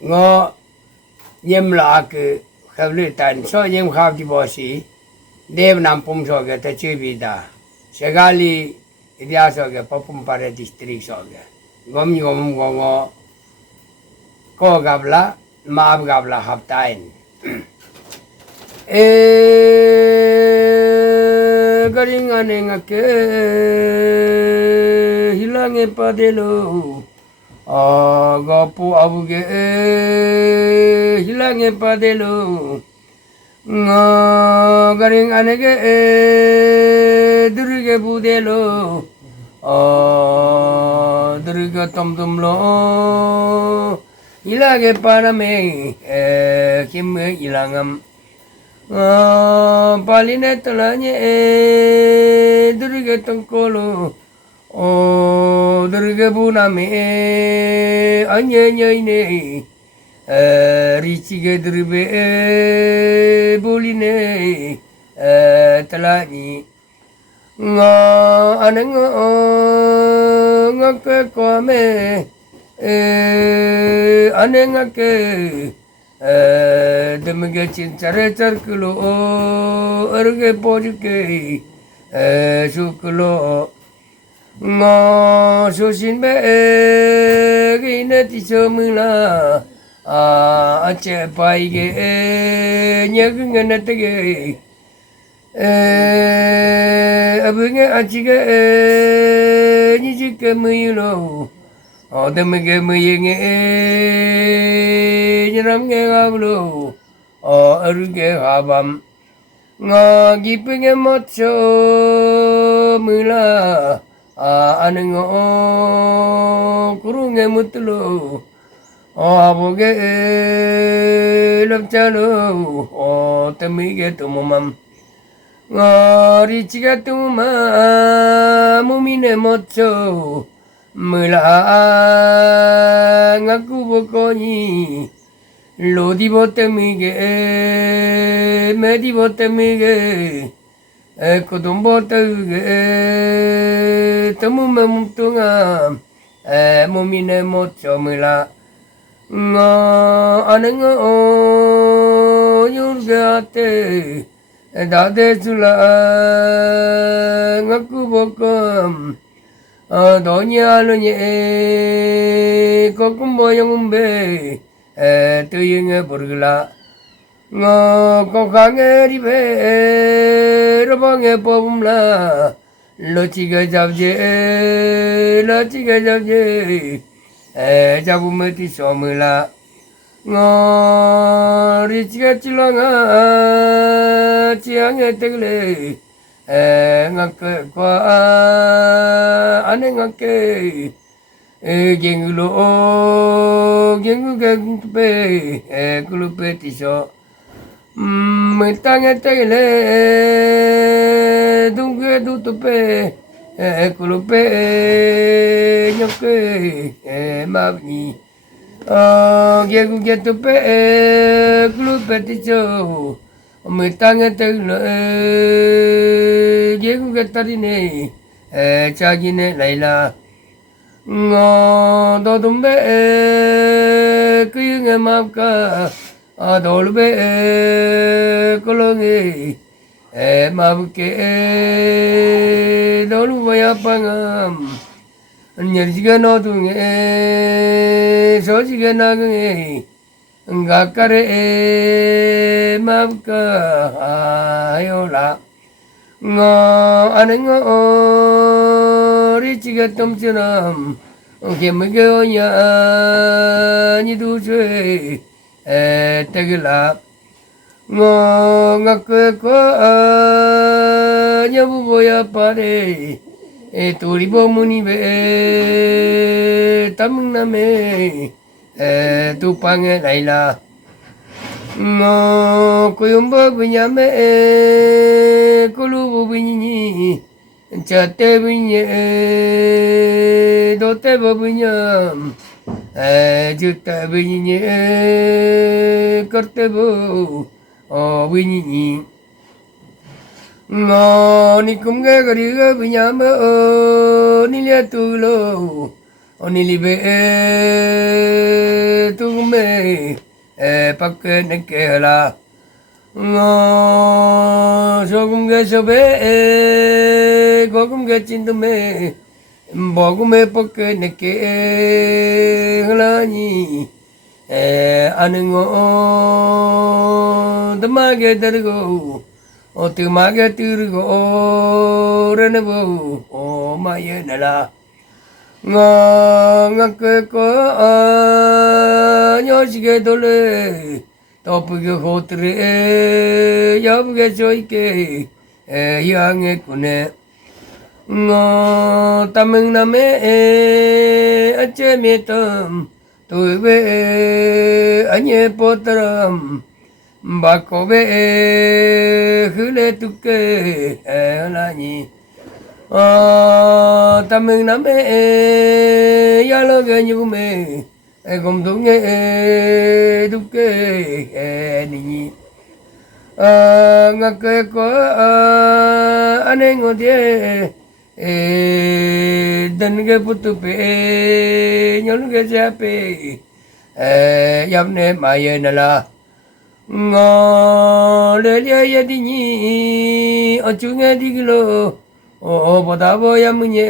ngó yếm lạ cứ khắp lưỡi tàn so yếm khắp đi bỏ xí đêm nằm bông so cái ta chơi bị đà sekali dia so cái papum para district so cái gom ngó ko gabla maaf gabla haftain garing ane ngake hilange padelo gapu abuge hilange padelo nga garing anege durge budelo durga tomtumlo ilage parame kim ilangam paline tolanye durga tongkolo durga buname anye ne richiga durbe boline talani nga aneng ngake kwame aneng ngake demge chinchare charkulo erge pojuke suklo nga sosinbe gine tisomula ache paige nyagnganatege abunge achige nijike muyulo odemge muyenge nramge gablo aruge habam nga gipenge mocho mula anengo kurunge mutlo aboge lapchalo temige tumumam richiga tuma mumine mocho mula ngaku bokoni lodi botemige medi botemige kudum botuge tumuma mumtunga mumine mocho mula nga anengo yurgate dade chula ngaku bokom donya lonye kokumbo yongumbe tuyinge burgla nga kokange ribe robange pomla lochiga javje jabumeti somula nga richiga chilanga chiange tegle ngake kwa ane ngake gengulo gengu gengupe kulupe tiso metange tegle dungge dutupe kulupe nyoke mabni gengu getupe kulupe tiso metange tegle gengu getarine chagine laila nga dodumbe kuyunge mapka dolbe kolonge mabke dolu bayapangam nyerjiga nodunge sojiga nagunge ngakare mapka ayola nga anengo richiga tomchanam kemge onya niduswe tegla nga ngakwe ko nyabu boya pare turibo muni be tamname tupange laila nga kuyumba binyame kulubu binyi chate binye dote binyam juta binye karte bo binyi nga nikumge gariga binyame nilya tulo nilibe tume pakke neke la sogum ge sobe gogum ge chindume bogume pakke neke la ni anengo damage dargo o tumage turgo renebo o maye nala ngake ko nyoshige dole topuge hotre yabge choike yange kune tameng name ache metam tuwe anye potram bakobe hule tuke lani tameng name yaloge nyume gomdunge tuke nini ngake ko anengo de denge putupe nyolge jape yamne maye nala lelia yadini ochunge diglo o bodabo yamunye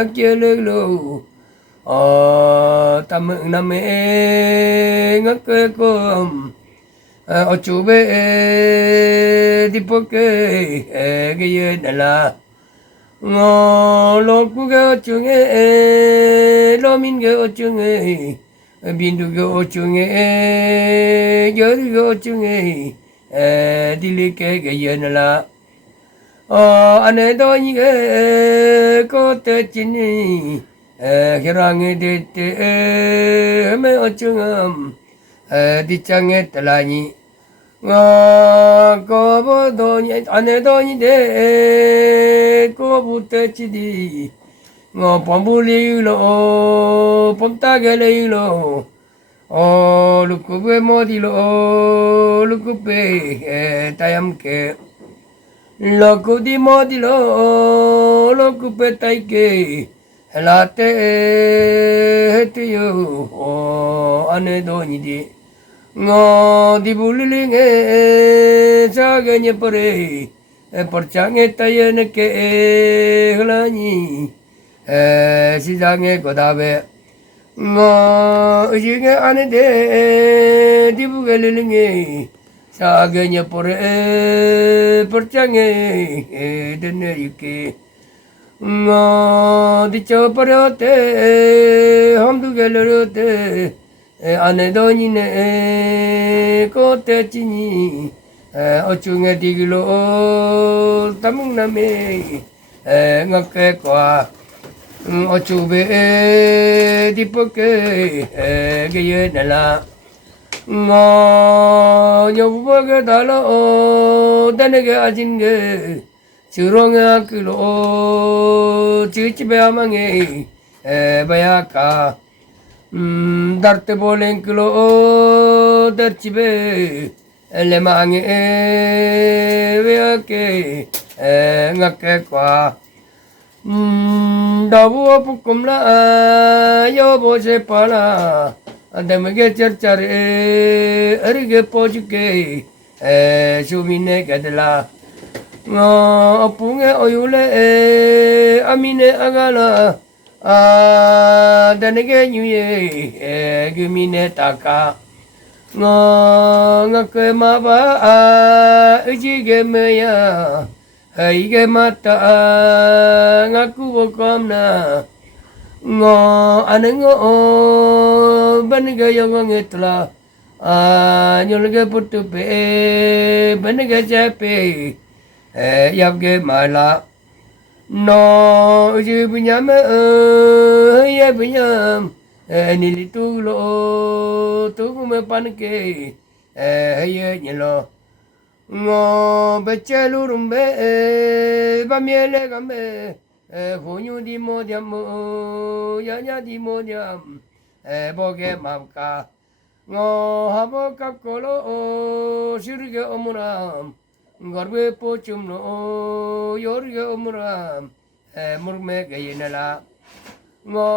akelelo tam name ngake ko ochube dipoke geye nala lokuge ochunge lominge ochunge binduge ochunge yoruge ochunge dilike geye nala anedoñige kote chini hirange dete me ochungam dichange talani kobo doñi anedoñi de kobu techidi pombuli lo pomtagele lo lukube modilo lukupe tayamke lokudi modilo lukupe taike helate hetiyo anedoñi di dibulilinge sagenye pare perchange tayene ke hlani sijange godabe ujinge anede dibugelilinge sagenye pare perchange dene yuke dichoparote hamdugelote anedoñine kote chini ochunge diglo tamung name ngake kwa ochube dipoke geye nala nyobuge dalo danege ajinge churonge akilo chichibe amange bayaka darte bolen kilo darchibe lemange veake ngake kwa dabu apukumla yobo se pala andemge charchare arige pojuke sumine gadla apunge oyule amine agala danege nyuye gumine taka ngake maba ujige meya haige mata ngaku bokamna anengo banege yongetla nyolge putupe banege jape yabge mala no uji punyam ya punyam nili tulo tugume panke ya nyelo ngo bechelu rumbe bamiele gambe hunyu di modiam ya di modiam boge mamka ngo habo kakolo shirge omuram garbe pochum no yorge omuram murme gayinala ngo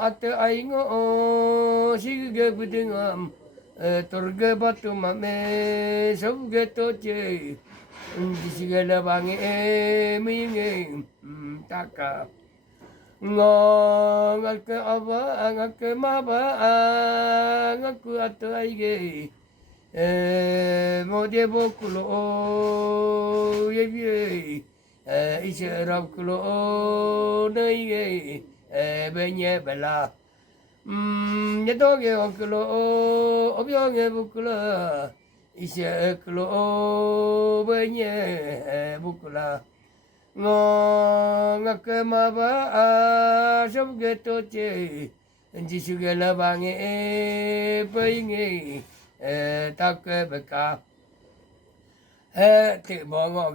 ate ai ngo sig 지수게 부등함 돌게 바투맘에 서우게 또제 지수게 라방에 미잉에 따까 ngake aba ngake maba ngaku ataige modie bokulo ye isherab kulo neige benye bela yedoge okulo obyoge bukula ishe kulo benye bukula ngake maba sabge toche jisuge labange peinge takke beka te bongo